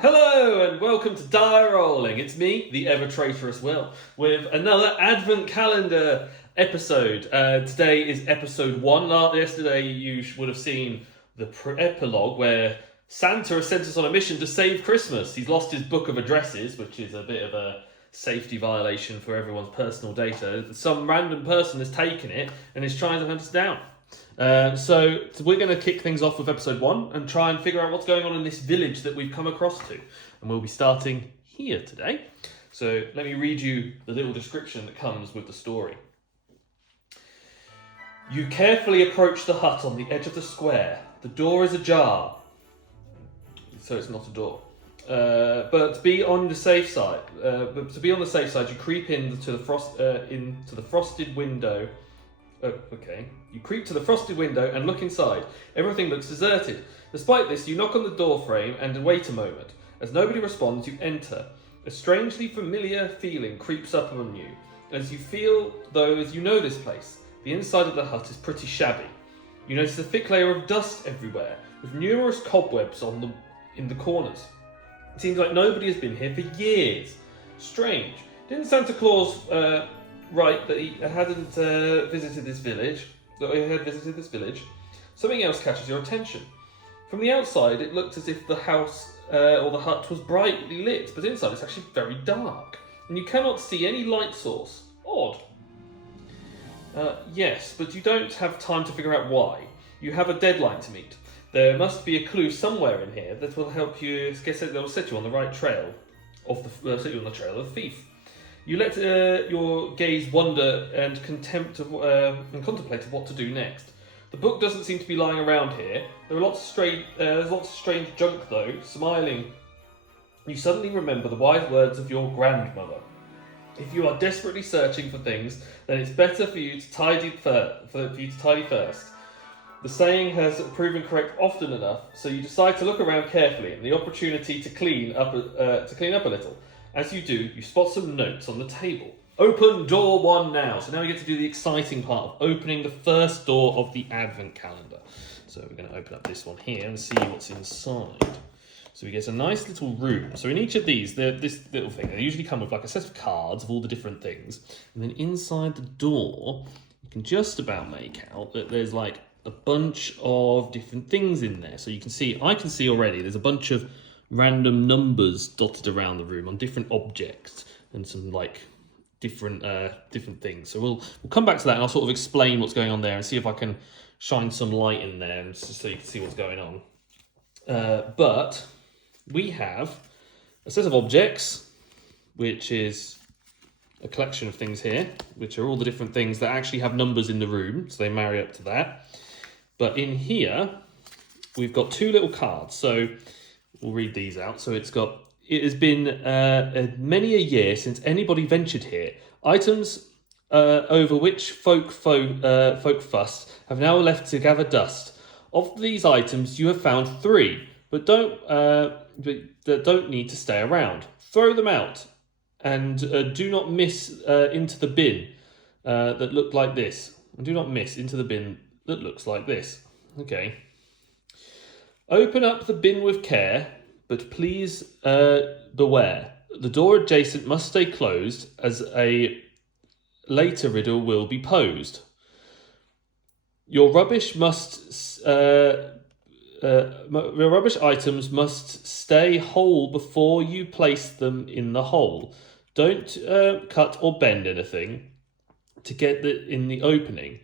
Hello and welcome to Die Rolling. It's me, the ever traitorous Will, with another Advent Calendar episode. Today is episode 1. Yesterday you would have seen the epilogue where Santa has sent us on a mission to save Christmas. He's lost his book of addresses, which is a bit of a safety violation for everyone's personal data. Some random person has taken it and is trying to hunt us down. So we're going to kick things off with episode 1 and try and figure out what's going on in this village that we've come across to. And we'll be starting here today. So let me read you the little description that comes with the story. You carefully approach the hut on the edge of the square. The door is ajar, so it's not a door. But to be on the safe side, you creep into the frosted window. You creep to the frosted window and look inside. Everything looks deserted. Despite this, you knock on the door frame and wait a moment. As nobody responds, you enter. A strangely familiar feeling creeps up on you. As you know this place. The inside of the hut is pretty shabby. You notice a thick layer of dust everywhere, with numerous cobwebs in the corners. It seems like nobody has been here for years. Strange. Didn't Santa Claus right that he hadn't visited this village? Something else catches your attention. From the outside, it looked as if the house or the hut was brightly lit, but inside it's actually very dark, and you cannot see any light source. Odd. Yes, but you don't have time to figure out why. You have a deadline to meet. There must be a clue somewhere in here that will help you. That will set you on the right trail of the the thief. You let your gaze wander and contemplate of what to do next. The book doesn't seem to be lying around here. There's lots of strange junk though. Smiling, you suddenly remember the wise words of your grandmother. If you are desperately searching for things, then it's better for you to tidy first. The saying has proven correct often enough, so you decide to look around carefully and the opportunity to clean up a little. As you do, you spot some notes on the table. Open door 1 now. So now we get to do the exciting part of opening the first door of the Advent calendar. So we're going to open up this one here and see what's inside. So we get a nice little room. So in each of these, this little thing, they usually come with like a set of cards of all the different things. And then inside the door, you can just about make out that there's like a bunch of different things in there. So I can see already there's a bunch of random numbers dotted around the room on different objects and some like different things. So we'll come back to that and I'll sort of explain what's going on there and see if I can shine some light in there and so you can see what's going on. But we have a set of objects, which is a collection of things here, which are all the different things that actually have numbers in the room, so they marry up to that. But in here, we've got 2 little cards. So we'll read these out. So it has been many a year since anybody ventured here. Items over which folk fussed have now left to gather dust. Of these items, you have found 3, but that don't need to stay around. Throw them out, and do not miss into the bin that look like this. And do not miss into the bin that looks like this. Okay. Open up the bin with care, but please beware. The door adjacent must stay closed, as a later riddle will be posed. Your rubbish items must stay whole before you place them in the hole. Don't cut or bend anything to get in the opening.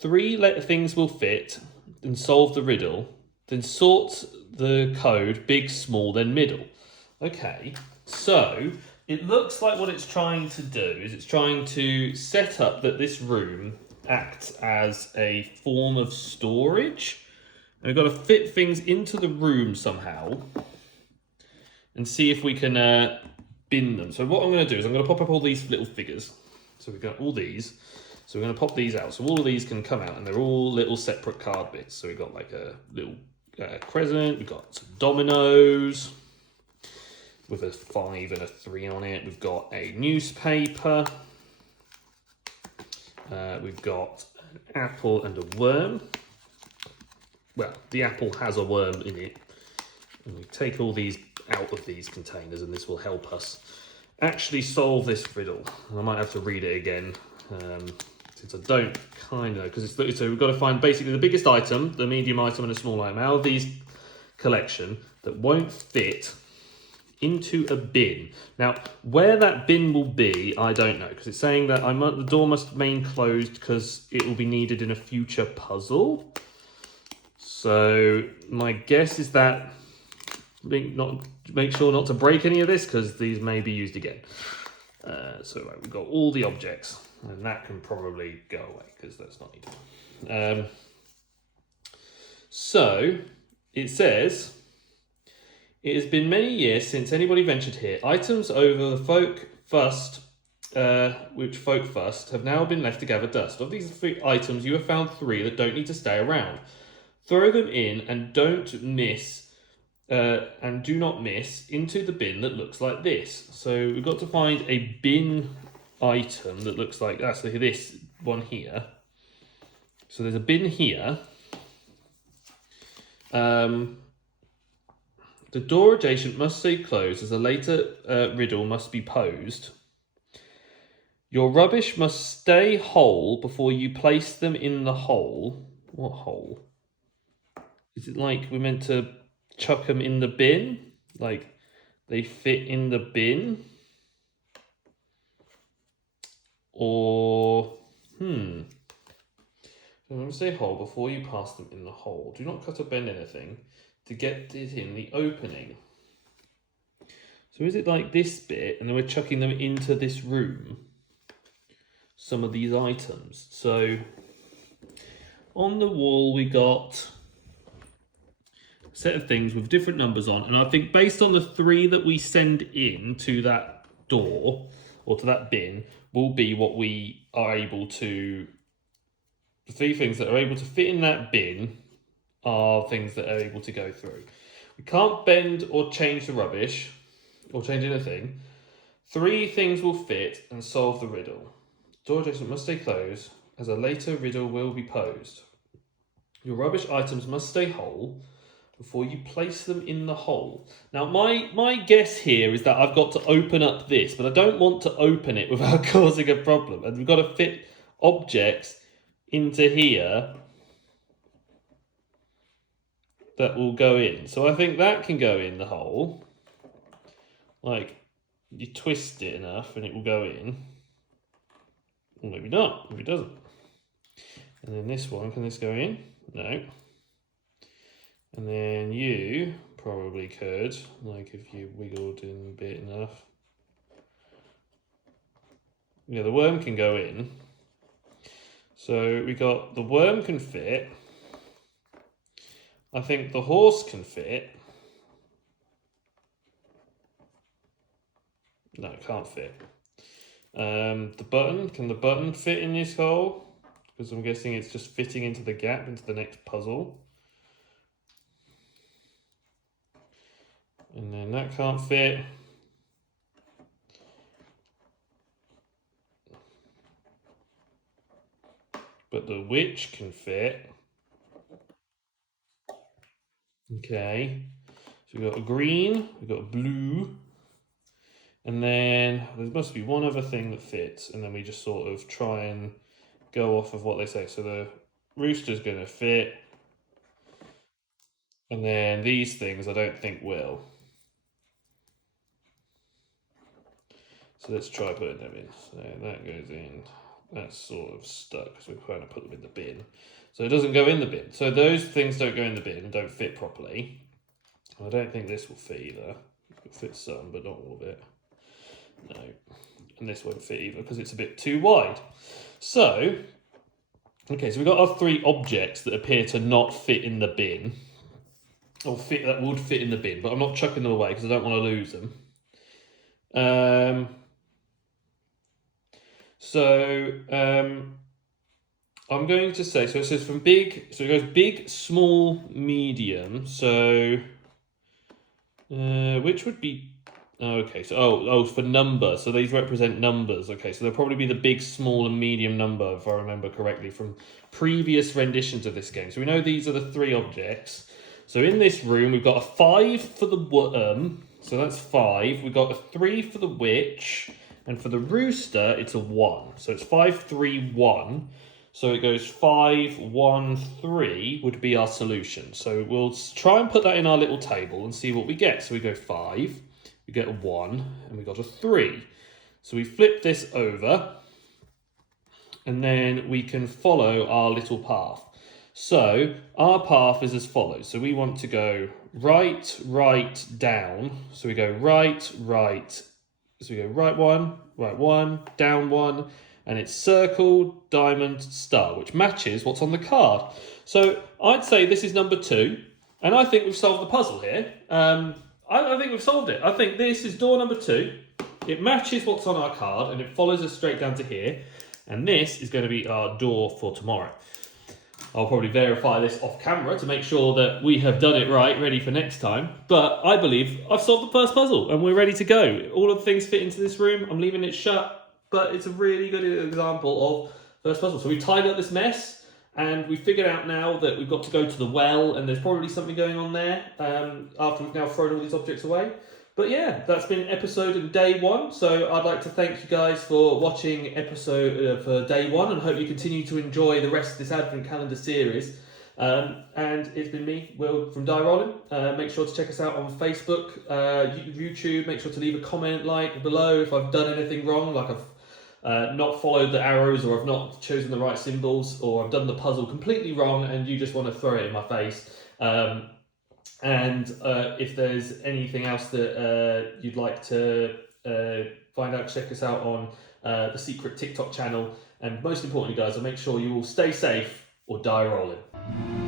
3 things will fit and solve the riddle. Then sort the code, big, small, then middle. Okay, so it looks like what it's trying to do is it's trying to set up that this room acts as a form of storage. And we've got to fit things into the room somehow and see if we can bin them. So what I'm going to do is I'm going to pop up all these little figures. So we've got all these. So we're going to pop these out. So all of these can come out and they're all little separate card bits. So we've got like a little crescent, we've got some dominoes with a 5 and a 3 on it. We've got a newspaper. We've got an apple and a worm. Well, the apple has a worm in it. And we take all these out of these containers, and this will help us actually solve this riddle. And I might have to read it again, since I don't kind of know, because so we've got to find basically the biggest item, the medium item, and a small item out of these collection that won't fit into a bin. Now, where that bin will be, I don't know, because it's saying that the door must remain closed because it will be needed in a future puzzle. So my guess is that make sure not to break any of this, because these may be used again. So right, we've got all the objects, and that can probably go away because that's not needed. So it says, it has been many years since anybody ventured here. Items over the which folk fussed have now been left to gather dust. Of these 3 items, you have found 3 that don't need to stay around. Throw them in and do not miss into the bin that looks like this. So we've got to find a bin item that looks like that. So this one here. So there's a bin here. The door adjacent must stay closed as a later riddle must be posed. Your rubbish must stay whole before you place them in the hole. What hole? Is it like we're meant to chuck them in the bin? Like they fit in the bin? Or, I'm going to say hole before you pass them in the hole. Do not cut or bend anything to get it in the opening. So is it like this bit, and then we're chucking them into this room? Some of these items. So on the wall we got a set of things with different numbers on, and I think based on the 3 that we send in to that door or to that bin will be what we are able to. The 3 things that are able to fit in that bin are things that are able to go through. We can't bend or change the rubbish or change anything. 3 things will fit and solve the riddle. Door adjacent must stay closed as a later riddle will be posed. Your rubbish items must stay whole before you place them in the hole. Now my guess here is that I've got to open up this, but I don't want to open it without causing a problem. And we've got to fit objects into here that will go in. So I think that can go in the hole. Like, you twist it enough and it will go in. Or maybe not, maybe it doesn't. And then this one, can this go in? No. And then you probably could, like if you wiggled in a bit enough. Yeah, the worm can go in. So we got the worm can fit. I think the horse can fit. No, it can't fit. The button, can the button fit in this hole? Because I'm guessing it's just fitting into the gap into the next puzzle. And then that can't fit. But the witch can fit. Okay. So we've got a green, we've got a blue. And then there must be one other thing that fits. And then we just sort of try and go off of what they say. So the rooster's going to fit. And then these things I don't think will. So let's try putting them in. So that goes in. That's sort of stuck because we're trying to put them in the bin. So it doesn't go in the bin. So those things don't go in the bin and don't fit properly. I don't think this will fit either. It fits some, but not all of it. No. And this won't fit either because it's a bit too wide. So, okay, so we've got our 3 objects that appear to not fit in the bin. Or fit that would fit in the bin, but I'm not chucking them away because I don't want to lose them. I'm going to say, so it says from big, so it goes big, small, medium. So, which would be, okay, so, for number. So these represent numbers. Okay, so they'll probably be the big, small, and medium number, if I remember correctly, from previous renditions of this game. So we know these are the 3 objects. So in this room, we've got a 5 for the worm. So that's 5. We got a 3 for the witch, and for the rooster, it's a 1. So it's 5, 3, 1. So it goes 5, 1, 3 would be our solution. So we'll try and put that in our little table and see what we get. So we go 5, we get a 1, and we got a 3. So we flip this over, and then we can follow our little path. So our path is as follows. So we want to go right, right, down. So we go right, right. So we go right 1, down 1, and it's circle, diamond, star, which matches what's on the card. So I'd say this is number 2, and I think we've solved the puzzle here. I think we've solved it. I think this is door number 2. It matches what's on our card, and it follows us straight down to here. And this is going to be our door for tomorrow. I'll probably verify this off camera to make sure that we have done it right, ready for next time. But I believe I've solved the first puzzle and we're ready to go. All of the things fit into this room. I'm leaving it shut, but it's a really good example of first puzzle. So we tied up this mess and we figured out now that we've got to go to the well, and there's probably something going on there after we've now thrown all these objects away. But yeah, that's been episode of day 1. So I'd like to thank you guys for watching episode of day 1, and hope you continue to enjoy the rest of this Advent Calendar series. And it's been me, Will from Die Rollin. Make sure to check us out on Facebook, YouTube. Make sure to leave a comment below if I've done anything wrong, like I've not followed the arrows, or I've not chosen the right symbols, or I've done the puzzle completely wrong and you just want to throw it in my face. And if there's anything else that you'd like to find out, check us out on the secret TikTok channel. And most importantly, guys, I'll make sure you all stay safe or die rolling.